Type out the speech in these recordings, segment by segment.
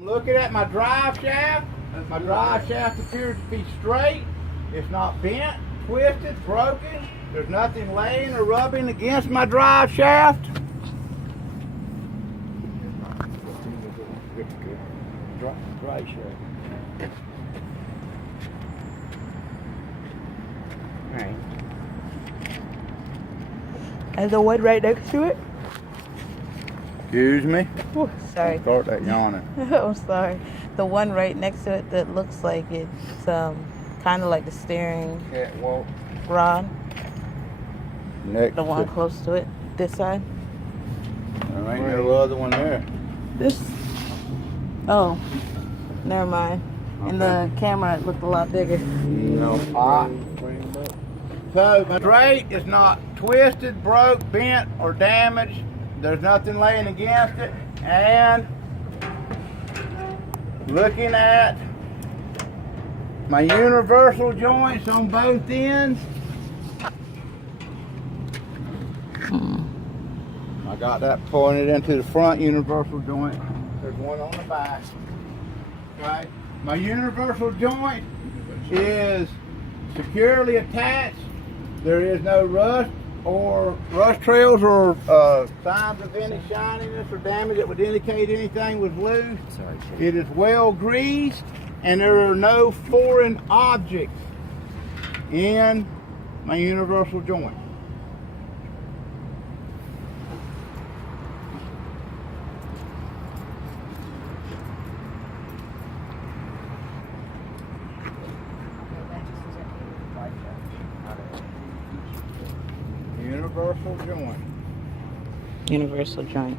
I'm looking at my drive shaft. My drive shaft appears to be straight. It's not bent, twisted, broken. There's nothing laying or rubbing against my drive shaft. Drive shaft. All right. And the one right next to it? Excuse me? Oh, sorry. Start that yawning. I'm sorry. The one right next to it that looks like it's kind of like the steering Catwalk. rod. Next. The one close to it. This side. There ain't no other one there. This. Oh, never mind. In the camera, it looked a lot bigger. No pot. So my straight is not twisted, broke, bent, or damaged. There's nothing laying against it. And looking at my universal joints on both ends. I got that pointed into the front universal joint. There's one on the back. Okay. My universal joint is securely attached. There is no rust trails or signs of any shininess or damage that would indicate anything was loose. It is well greased, and there are no foreign objects in my universal joint. Universal joint. Universal joint.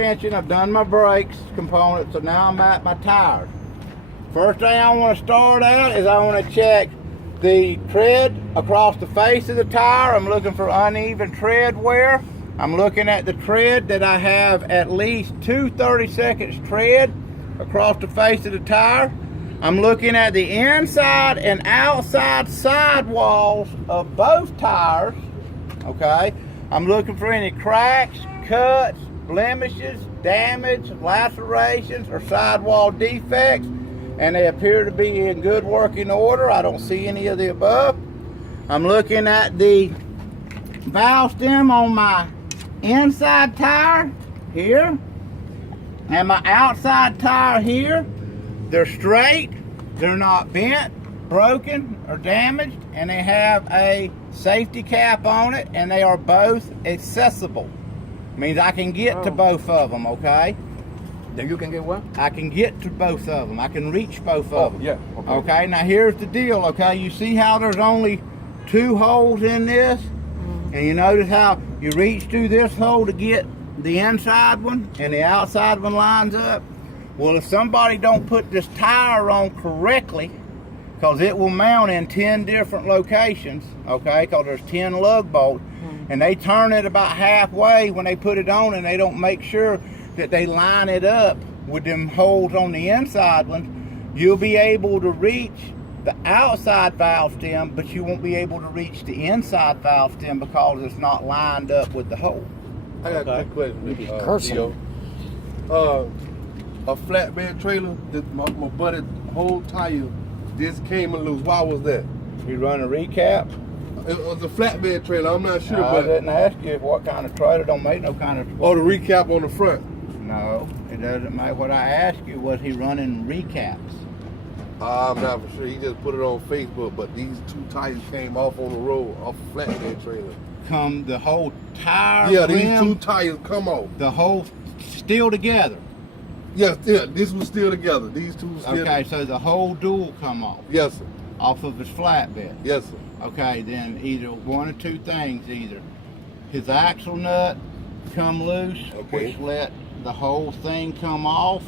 I've done my brakes components, so now I'm at my tires. First thing I want to start out is I want to check the tread across the face of the tire. I'm looking for uneven tread wear. I'm looking at the tread that I have at least 2 30-seconds tread across the face of the tire. I'm looking at the inside and outside sidewalls of both tires, okay? I'm looking for any cracks, cuts, blemishes, damage, lacerations, or sidewall defects, and they appear to be in good working order. I don't see any of the above. I'm looking at the valve stem on my inside tire here, and my outside tire here. They're straight, they're not bent, broken, or damaged, and they have a safety cap on it, and they are both accessible. Means I can get to both of them, okay? Then you can get what? I can get to both of them. I can reach both of them. Yeah. Okay, now here's the deal, okay? You see how there's only 2 holes in this? And you notice how you reach through this hole to get the inside one, and the outside one lines up? Well, if somebody don't put this tire on correctly, because it will mount in 10 different locations, okay, because there's 10 lug bolts, and they turn it about halfway when they put it on, and they don't make sure that they line it up with them holes on the inside ones, you'll be able to reach the outside valve stem, but you won't be able to reach the inside valve stem because it's not lined up with the hole. I got a quick question. Cursing. A flatbed trailer, my buddy whole tire just came loose. Why was that? You run a recap? It was a flatbed trailer. I'm not sure, I but didn't ask you what kind of trailer. Don't make no kind of. oh, the recap on the front. No, it doesn't matter. What I asked you was he running recaps. I'm not for sure. He just put it on Facebook, but these 2 tires came off on the road off a flatbed trailer. Come the whole tire. Yeah, rim, these 2 tires come off. The whole still together. Yes, yeah, this was still together. These 2 still Okay, so the whole dual come off. Yes, sir. Off of his flatbed. Yes, sir. Okay, then either one of 2 things. Either his axle nut come loose, Okay. which let the whole thing come off,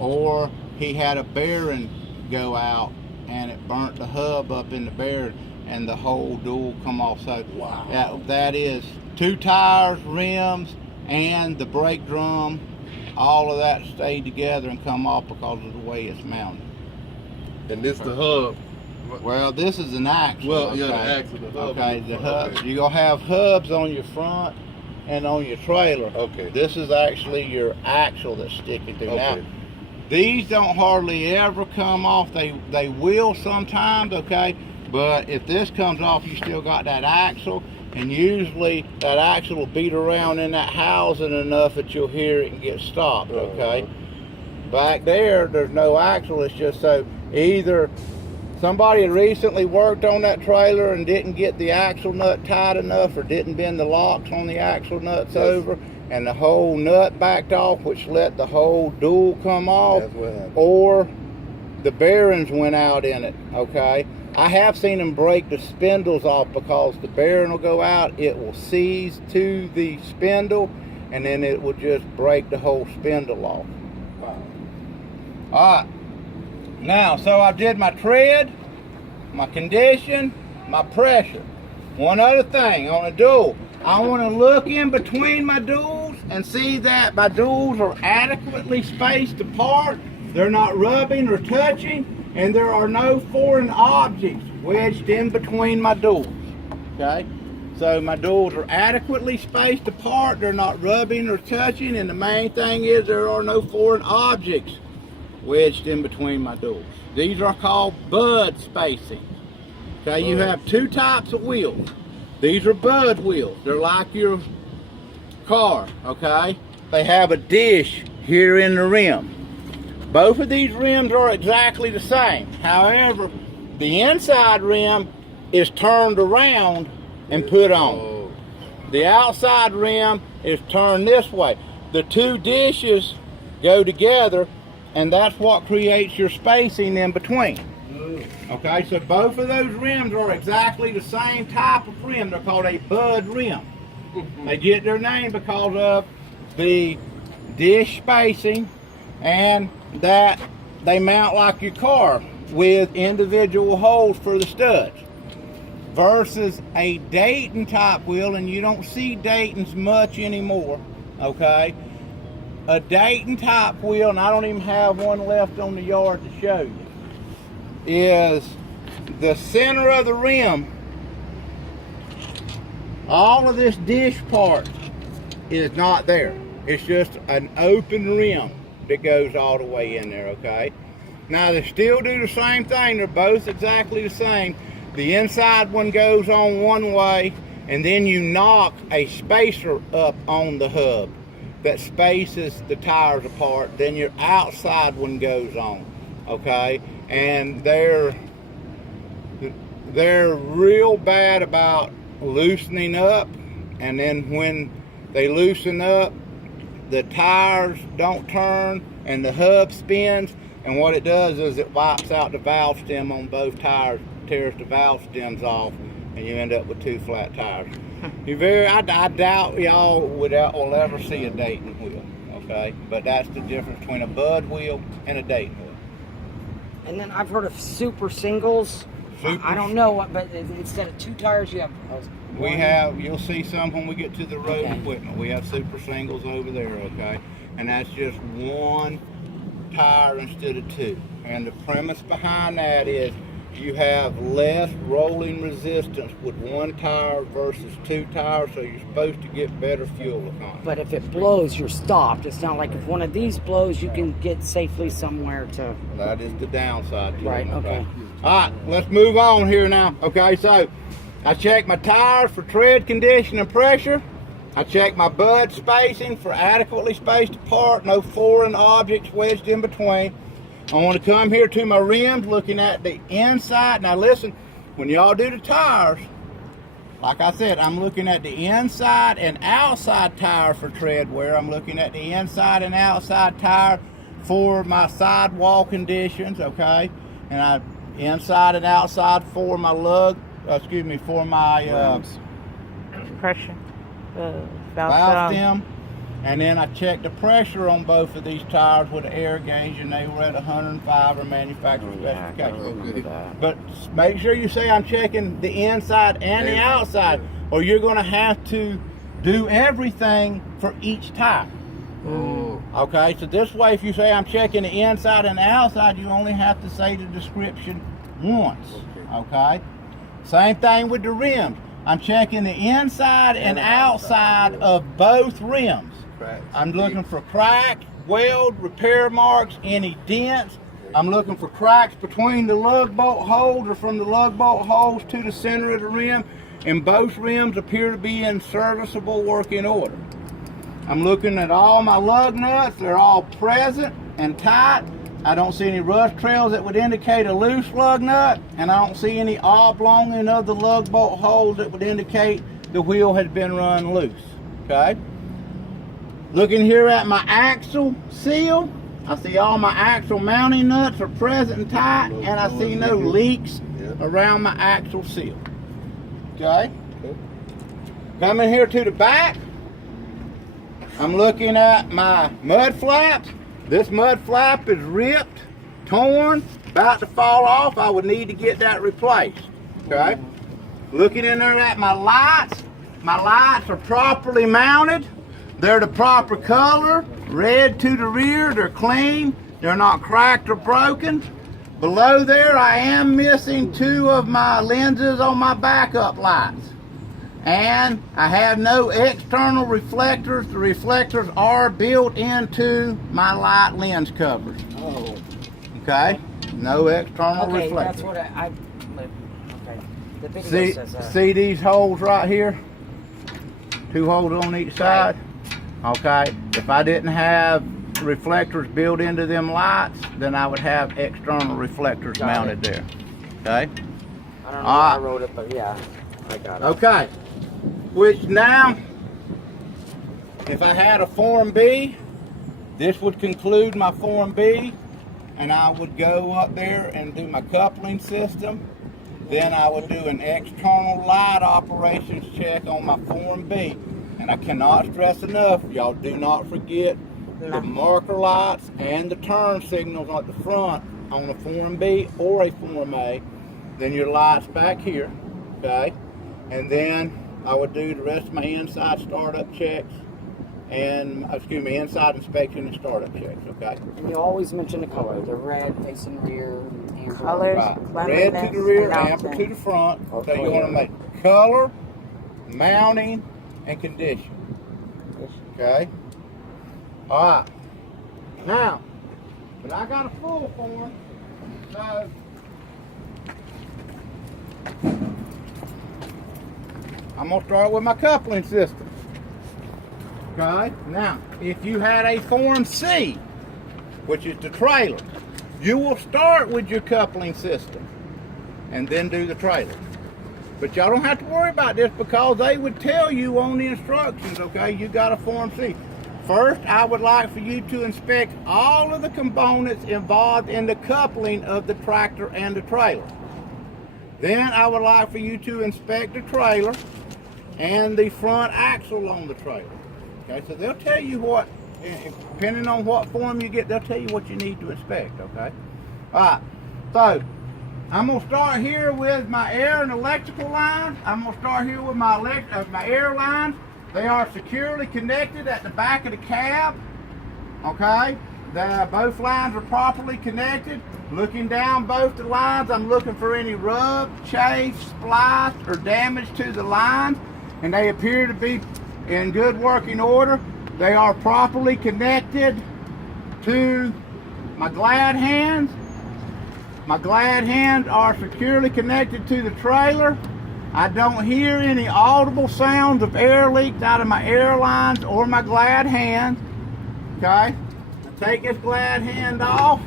or he had a bearing go out and it burnt the hub up in the bearing and the whole dual come off. So Wow. that is 2 tires, rims, and the brake drum. All of that stayed together and come off because of the way it's mounted. And this the hub. Well, this is an axle. Well, yeah, the axle, the hub. Okay, the hub. You're gonna have hubs on your front and on your trailer. Okay. This is actually your axle that's sticking through. Okay. Now, these don't hardly ever come off. They will sometimes, okay? But if this comes off, you still got that axle, and usually that axle will beat around in that housing enough that you'll hear it and get stopped, okay? Back there, there's no axle. It's just so either somebody had recently worked on that trailer and didn't get the axle nut tight enough, or didn't bend the locks on the axle nuts over, and the whole nut backed off, which let the whole dual come off, That's what happened. or the bearings went out in it, okay? I have seen them break the spindles off because the bearing will go out, it will seize to the spindle, and then it will just break the whole spindle off. All right, now, so I did my tread, my condition, my pressure. One other thing on a dual, I want to look in between my duals and see that my duals are adequately spaced apart, they're not rubbing or touching, and there are no foreign objects wedged in between my duals, okay? So my duals are adequately spaced apart, they're not rubbing or touching, and the main thing is there are no foreign objects wedged in between my duals. These are called bud spacing. Okay, you have two types of wheels. These are bud wheels. They're like your car, okay? They have a dish here in the rim. Both of these rims are exactly the same. However, the inside rim is turned around and put on. The outside rim is turned this way. The two dishes go together, and that's what creates your spacing in between. Okay, so both of those rims are exactly the same type of rim. They're called a bud rim. They get their name because of the dish spacing, and that they mount like your car with individual holes for the studs. Versus a Dayton type wheel, and you don't see Daytons much anymore, okay? A Dayton type wheel, and I don't even have one left on the yard to show you, is the center of the rim. All of this dish part is not there. It's just an open rim that goes all the way in there, okay? Now they still do the same thing. They're both exactly the same. The inside one goes on one way, and then you knock a spacer up on the hub that spaces the tires apart. Then your outside one goes on, okay? And they're real bad about loosening up, and then when they loosen up, the tires don't turn and the hub spins, and what it does is it wipes out the valve stem on both tires, tears the valve stems off, and you end up with two flat tires. I doubt y'all will ever see a Dayton wheel, okay? But that's the difference between a bud wheel and a Dayton wheel. And then I've heard of super singles. I don't know what, but instead of two tires, you have one. You'll see some when we get to the road equipment. We have super singles over there, okay? And that's just one tire instead of two. And the premise behind that is you have less rolling resistance with one tire versus two tires, so you're supposed to get better fuel economy. But if it blows, you're stopped. It's not like if one of these blows, you can get safely somewhere to... That is the downside to right, it, okay. All right, let's move on here now. Okay, so I check my tires for tread condition and pressure. I check my bud spacing for adequately spaced apart, no foreign objects wedged in between. I want to come here to my rims, looking at the inside. Now listen, when y'all do the tires, like I said, I'm looking at the inside and outside tire for tread wear. I'm looking at the inside and outside tire for my sidewall conditions, okay? And inside and outside for my for my Pressure. valve stem. And then I checked the pressure on both of these tires with an air gauge, and they were at 105 or manufacturer specification. But make sure you say I'm checking the inside and the outside, or you're going to have to do everything for each tire. Okay, so this way, if you say I'm checking the inside and the outside, you only have to say the description once. Okay, same thing with the rims. I'm checking the inside and outside of both rims. I'm looking for crack, weld, repair marks, any dents. I'm looking for cracks between the lug bolt holes or from the lug bolt holes to the center of the rim. And both rims appear to be in serviceable working order. I'm looking at all my lug nuts. They're all present and tight. I don't see any rust trails that would indicate a loose lug nut, and I don't see any oblonging of the lug bolt holes that would indicate the wheel has been run loose. Okay. Looking here at my axle seal, I see all my axle mounting nuts are present and tight, and I see no leaks around my axle seal. Okay. Coming here to the back, I'm looking at my mud flaps. This mud flap is ripped, torn, about to fall off. I would need to get that replaced. Okay. Looking in there at my lights are properly mounted. They're the proper color, red to the rear. They're clean. They're not cracked or broken. Below there, I am missing 2 of my lenses on my backup lights. And I have no external reflectors. The reflectors are built into my light lens covers. Oh. Okay? No external Okay, reflectors. that's what I okay. The video says that. See these holes right here? 2 holes on each side? Okay. If I didn't have reflectors built into them lights, then I would have external reflectors mounted there. Okay? I don't know how I wrote it, but yeah, I got it. Okay. Which now, if I had a Form B, this would conclude my Form B, and I would go up there and do my coupling system. Then I would do an external light operations check on my Form B. And I cannot stress enough, y'all do not forget the marker lights and the turn signals at the front on a Form B or a Form A. Then your lights back here, okay? And then I would do the rest of my inside startup checks and, inside inspection and startup checks, okay? And you always mention the color, the red facing rear, amber. Colors, Right. Red to the rear, amber to the front. So you want to make color, mounting, and condition. Okay? Alright. Now, but I got a full form, so I'm going to start with my coupling system. Okay? Now, if you had a Form C, which is the trailer, you will start with your coupling system and then do the trailer. But y'all don't have to worry about this because they would tell you on the instructions, okay? You got a Form C. First, I would like for you to inspect all of the components involved in the coupling of the tractor and the trailer. Then I would like for you to inspect the trailer and the front axle on the trailer. Okay, so they'll tell you what, depending on what form you get, they'll tell you what you need to inspect, okay? All right, so I'm going to start here with my air and electrical lines. I'm going to start here with my air lines. They are securely connected at the back of the cab, okay? Both lines are properly connected. Looking down both the lines, I'm looking for any rub, chafe, splice, or damage to the lines, and they appear to be in good working order. They are properly connected to my glad hands. My glad hands are securely connected to the trailer. I don't hear any audible sounds of air leaks out of my air lines or my glad hands. Okay, I take this glad hand off,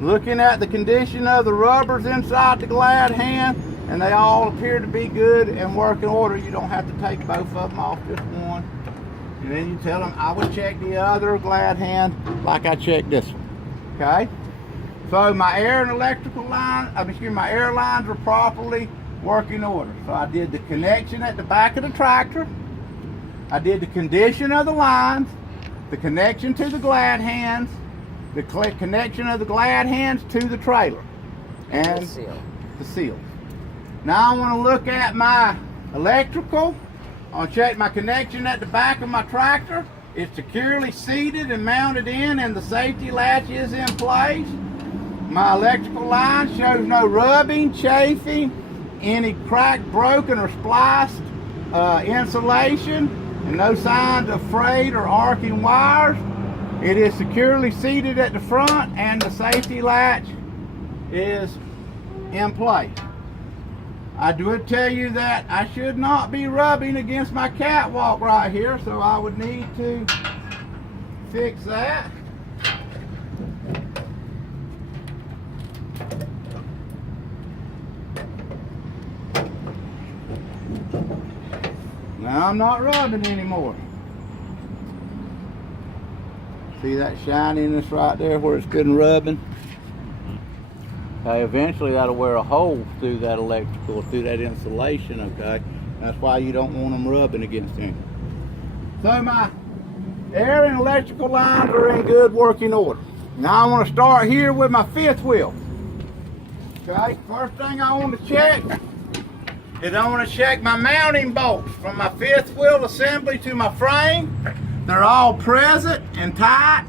looking at the condition of the rubbers inside the glad hand, and they all appear to be good and working order. You don't have to take both of them off, just one. And then you tell them I would check the other glad hand like I checked this one. Okay? So my air and electrical line, my air lines are properly working order. So I did the connection at the back of the tractor. I did the condition of the lines, the connection to the glad hands, the connection of the glad hands to the trailer, and the seal. Now I want to look at my electrical. I'll check my connection at the back of my tractor. It's securely seated and mounted in, and the safety latch is in place. My electrical line shows no rubbing, chafing, any cracked, broken, or spliced insulation, and no signs of frayed or arcing wires. It is securely seated at the front, and the safety latch is in place. I would tell you that I should not be rubbing against my catwalk right here, so I would need to fix that. Now I'm not rubbing anymore. See that shininess right there where it's good and rubbing? Okay, eventually that'll wear a hole through that electrical, through that insulation, okay? That's why you don't want them rubbing against anything. So my air and electrical lines are in good working order. Now I want to start here with my fifth wheel. Okay, first thing I want to check is I want to check my mounting bolts from my fifth wheel assembly to my frame. They're all present and tight.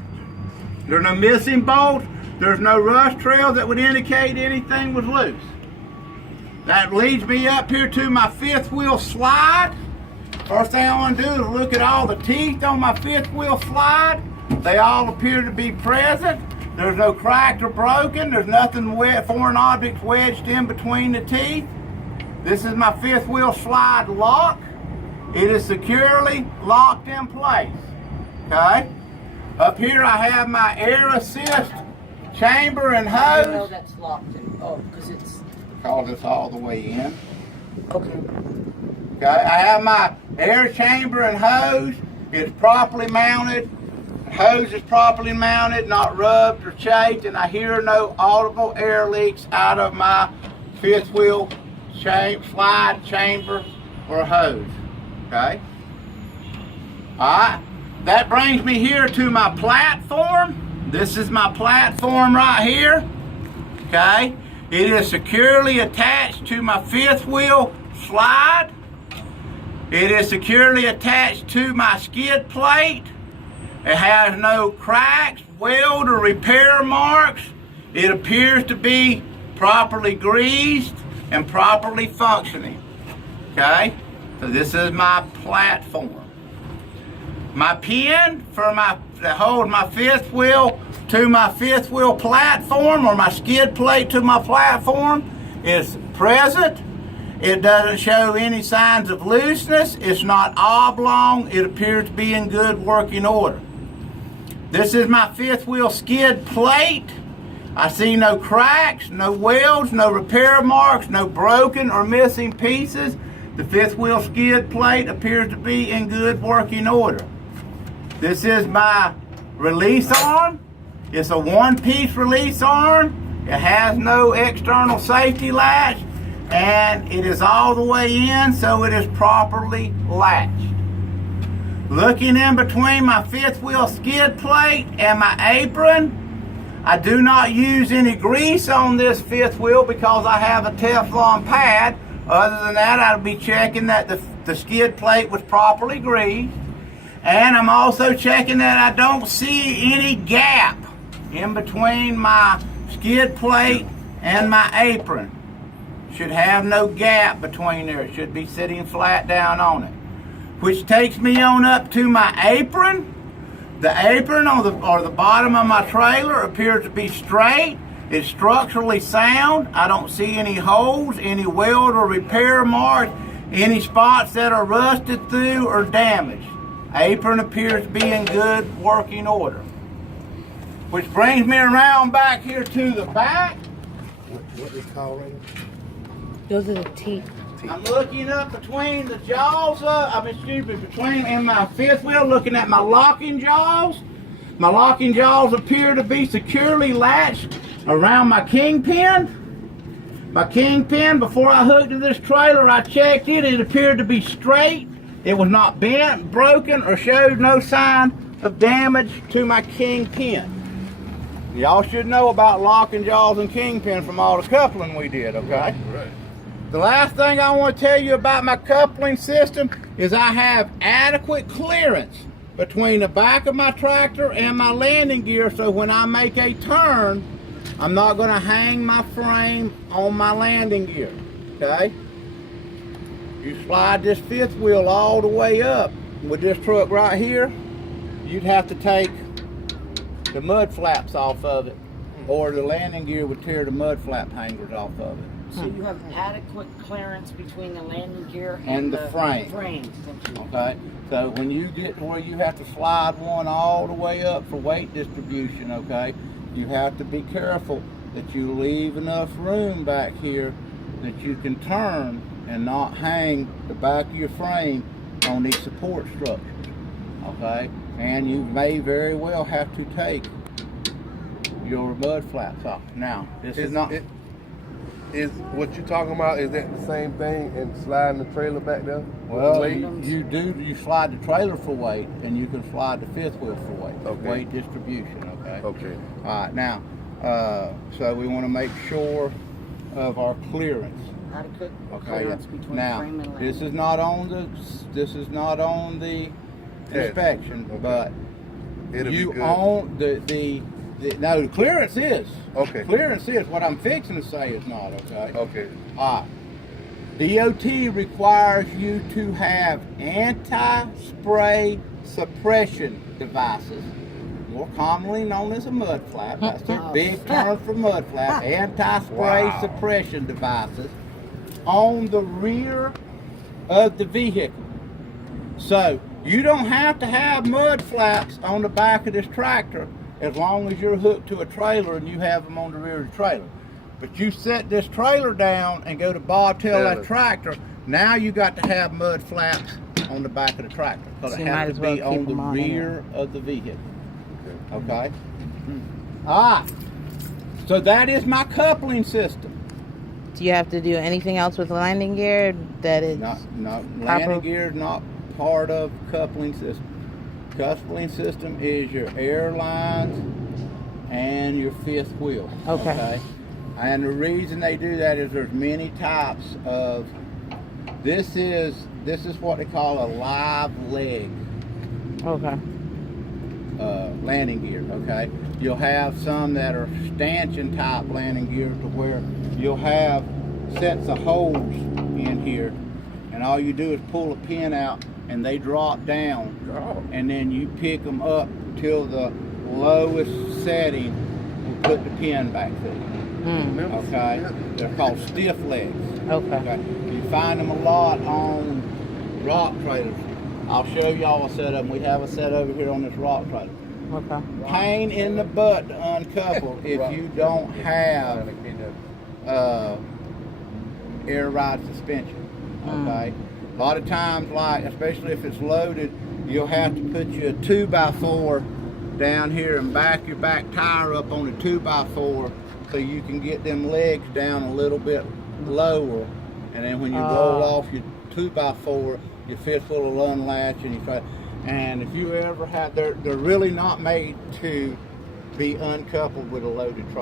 There are no missing bolts. There's no rust trails that would indicate anything was loose. That leads me up here to my fifth wheel slide. First thing I want to do is look at all the teeth on my fifth wheel slide. They all appear to be present. There's no cracked or broken. There's nothing foreign objects wedged in between the teeth. This is my fifth wheel slide lock. It is securely locked in place. Okay? Up here I have my air assist chamber and hose. I know that's locked in. Oh, because it's... Because it's all the way in. Okay. Okay, I have my air chamber and hose. It's properly mounted. Hose is properly mounted, not rubbed or chafed, and I hear no audible air leaks out of my fifth wheel slide chamber or hose. Okay? Alright, that brings me here to my platform. This is my platform right here. Okay? It is securely attached to my fifth wheel slide. It is securely attached to my skid plate. It has no cracks, weld, or repair marks. It appears to be properly greased and properly functioning. Okay? So this is my platform. My pin for that holds my fifth wheel to my fifth wheel platform, or my skid plate to my platform, is present. It doesn't show any signs of looseness. It's not oblong. It appears to be in good working order. This is my fifth wheel skid plate. I see no cracks, no welds, no repair marks, no broken or missing pieces. The fifth wheel skid plate appears to be in good working order. This is my release arm. It's a one-piece release arm. It has no external safety latch, and it is all the way in, so it is properly latched. Looking in between my fifth wheel skid plate and my apron, I do not use any grease on this fifth wheel because I have a Teflon pad. Other than that, I'll be checking that the skid plate was properly greased. And I'm also checking that I don't see any gap in between my skid plate and my apron. Should have no gap between there. It should be sitting flat down on it. Which takes me on up to my apron. The apron on the bottom of my trailer appears to be straight. It's structurally sound. I don't see any holes, any weld or repair marks, any spots that are rusted through or damaged. Apron appears to be in good working order. Which brings me around back here to the back. What they calling? Those are the teeth. I'm looking up between the jaws, in my fifth wheel, looking at my locking jaws. My locking jaws appear to be securely latched around my kingpin. My kingpin, before I hooked to this trailer, I checked it. It appeared to be straight. It was not bent, broken, or showed no sign of damage to my kingpin. Y'all should know about locking jaws and kingpin from all the coupling we did, okay? Right. The last thing I want to tell you about my coupling system is I have adequate clearance between the back of my tractor and my landing gear, so when I make a turn, I'm not going to hang my frame on my landing gear. okay? You slide this fifth wheel all the way up. With this truck right here, you'd have to take the mud flaps off of it, or the landing gear would tear the mud flap hangers off of it. So you have adequate clearance between the landing gear And the frame. frames. Okay, so when you get to where you have to slide one all the way up for weight distribution, okay, you have to be careful that you leave enough room back here that you can turn and not hang the back of your frame on these support structures, okay? And you may very well have to take your mud flaps off. Now, this is not... Is what you're talking about, is that the same thing in sliding the trailer back there? Well, you slide the trailer for weight, and you can slide the fifth wheel for weight. Okay. Weight distribution, okay? Okay. All right, now, so we want to make sure of our clearance. Adequate Okay. clearance between Now, frame and landing. this is not on the Test. inspection, Okay. but It'll you be good. own the no, the clearance is. Okay. Clearance is. What I'm fixing to say is not, okay? Okay. All right. DOT requires you to have anti-spray suppression devices, more commonly known as a mud flap. That's a big term for mud flap. Anti-spray Wow. suppression devices on the rear of the vehicle. So you don't have to have mud flaps on the back of this tractor as long as you're hooked to a trailer and you have them on the rear of the trailer. But you set this trailer down and go to bobtail that tractor, now you got to have mud flaps on the back of the tractor because So it you might has as to well be keep on the them on rear of the vehicle. Okay? All right. So that is my coupling system. Do you have to do anything else with landing gear that is No, proper? landing gear is not part of coupling system. Coupling system is your airlines and your fifth wheel. Okay. And the reason they do that is there's many types of. This is what they call a live leg Okay. landing gear. Okay. You'll have some that are stanchion type landing gear to where you'll have sets of holes in here, and all you do is pull a pin out and they drop down, and then you pick them up till the lowest setting and put the pin back through. Okay, they're called stiff legs. Okay. You find them a lot on rock trailers. I'll show y'all a set of them. We have a set over here on this rock trailer. Okay. Pain in the butt to uncouple if you don't have air ride suspension. Okay. A lot of times, like especially if it's loaded, you'll have to put your 2x4 down here and back your back tire up on the 2x4 so you can get them legs down a little bit lower, and then when you roll off your 2x4, your fifth wheel will unlatch and you try. And if you ever have, they're really not made to be uncoupled with a loaded trailer.